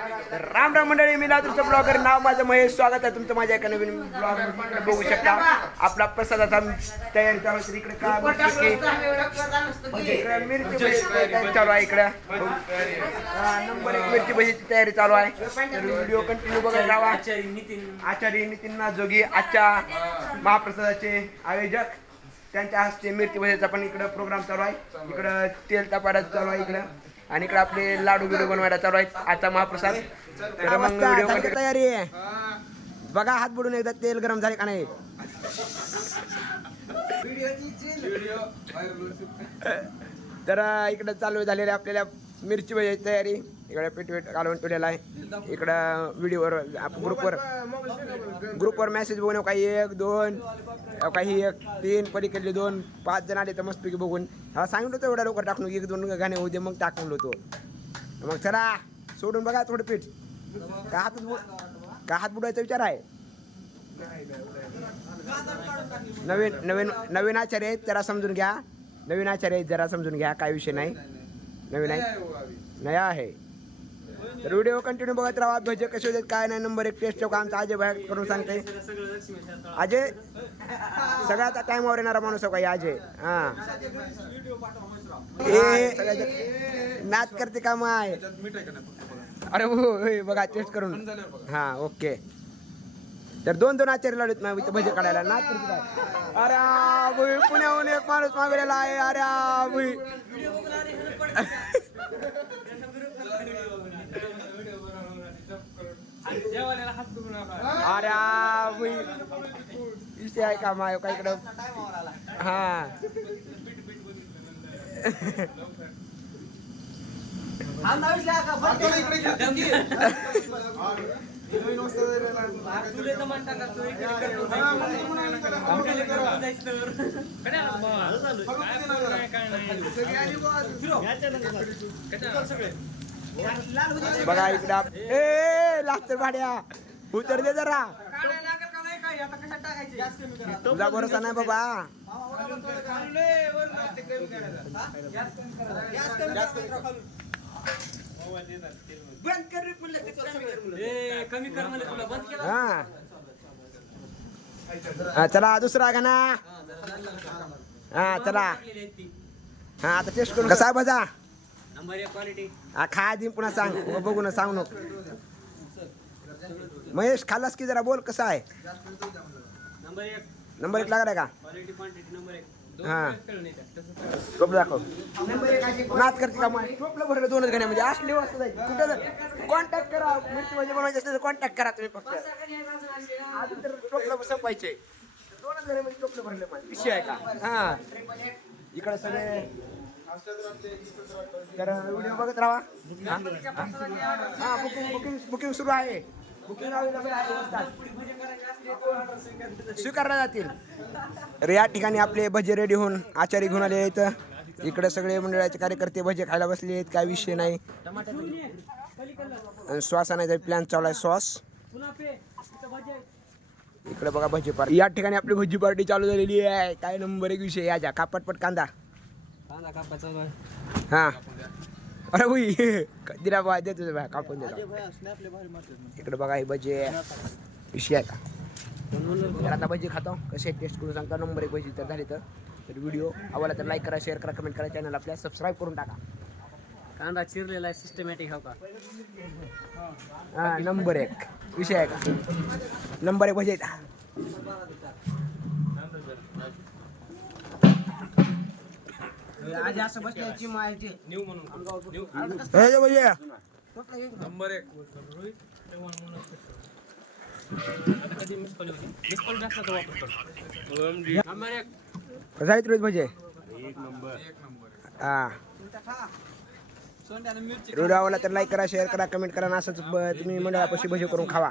राम राम मंडळी, मी लातूरचा ब्लॉगर, नाव माझं महेश. स्वागत आहे तुमचं माझ्या एका नवीन ब्लॉग. बघू शकता आपला प्रसादाचा तयारी चालू आहे. इकडे काय इकडे मिरची भजी तयारी चालू आहे. इकडे नंबर 1 मिरची भजीची तयारी चालू आहे. तर व्हिडिओ कंटिन्यू बघत राहा. आचार्य नितीन नाजोगी आजच्या महाप्रसादाचे आयोजक, त्यांच्या हस्ते मिरची भजीचा पण इकडे प्रोग्राम चालू आहे. इकडं तेल तापायचं चालू आहे इकडं, आणि इकडे आपले लाडू बिडू बनवायला चालू आहेत. आजचा महाप्रसाद. तर मग व्हिडिओ तयारी आहे बघा. हात बुडून एकदा तेल गरम झाले का नाही. तर इकडे चालू झालेली आपल्याला मिरची भजी तयारी. इकडे पीठ घालून ठेवलेला आहे. इकडं व्हिडिओवर ग्रुपवर मेसेज बघून काही 1 2 काही 1 3 पलीकडले 2 5 जण आले तर मस्तपैकी बघून हा सांगितलं होतं एवढ्या लवकर टाकून 1 2 गाणे होऊ दे मग टाकून होतो. मग चला सोडून बघा थोडं पीठ. का हात बुडवायचा विचार आहे. नवीन आचार्य आहेत, जरा समजून घ्या. नवीन आचार्य आहेत, जरा समजून घ्या. काय विषय नाही, नवीन आहे, नया आहे. तर व्हिडिओ कंटिन्यू बघत राहा. भजे कसे होते काय नाही. नंबर 1 टेस्ट का आमचा अजय भाई करून सांगते. अजय सगळ्याचा टाइमवर येणारा माणूस आहे अजय. हा नाच करते का माय. अरे हो बघा टेस्ट करून. हा ओके. तर 2 आचार्य लावलेत ना इथं भजे काढायला. नाच करते काय. अरे पुण्याहून एक माणूस मागलेला आहे. अरे अरे विषय आहे का माय काय इकडं. हा बघा इकडं. ए लागतं भाड्या उतर दे जरा. तुझा भरोसा नाही बाबा. हा चला दुसरा गाणा. हा चला. हा आता टेस्ट करून कसा आहे भजा. हा खा आधी पुन्हा सांग. बघू ना सांग नको. महेश खाल्लास की जरा बोल कसा आहे. नंबर 1 लागलाय का. हा टोप दाखव. नाच करते का मग. टोपलं भरलं 2च गाण्यामध्ये असले वाजता जायचं. कुठं कॉन्टॅक्ट करा. मिरची भजी बनवायचे असेल तर कॉन्टॅक्ट करा तुम्ही फक्त. अजून तर टोपलं संपायचे. 2च गाण्यामध्ये टोपलं भरले माझे विषय आहे का. हा इकडे सगळे. तर व्हिडिओ बघत राहा. हा बुकिंग सुरू आहे. बुकिंग अवेलेबल आहे. स्वीकारला जातील. तर या ठिकाणी आपले भजे रेडी होऊन आचार्य घेऊन आले आहेत. इकडे सगळे मंडळाचे कार्यकर्ते भजे खायला बसले आहेत. काय विषय नाही. श्वास आणायचा प्लॅन चालू आहे. श्वास इकडे बघा भजी पार्टी. या ठिकाणी आपली भजी पार्टी चालू झालेली आहे. काय नंबर 1 विषय याच्या. का पटपट कांदा हा. अरे भाई दिला बा दे तुझं कापून दे. इकडे बघा हे भजी विषय आहे का. तर आता भजी खातो कसे टेस्ट करून सांगता. नंबर 1 भजी तर झाली. तर व्हिडिओ आवडला तर लाईक करा, शेअर करा, कमेंट करा. चॅनल आपल्या सबस्क्राईब करून टाका. कांदा चिरलेला आहे सिस्टमॅटिक. हो का. हा नंबर 1 विषय आहे का. नंबर 1 भजी आहे. आज असं बसल्याची माहिती न्यू म्हणून नंबर 1 कसा आहे रोज भजे. 1 नंबर. हा व्हिडिओ आवडला तर लाईक करा, शेअर करा, कमेंट करा. असंच तुम्ही मंडळापाशी भजी करून खावा.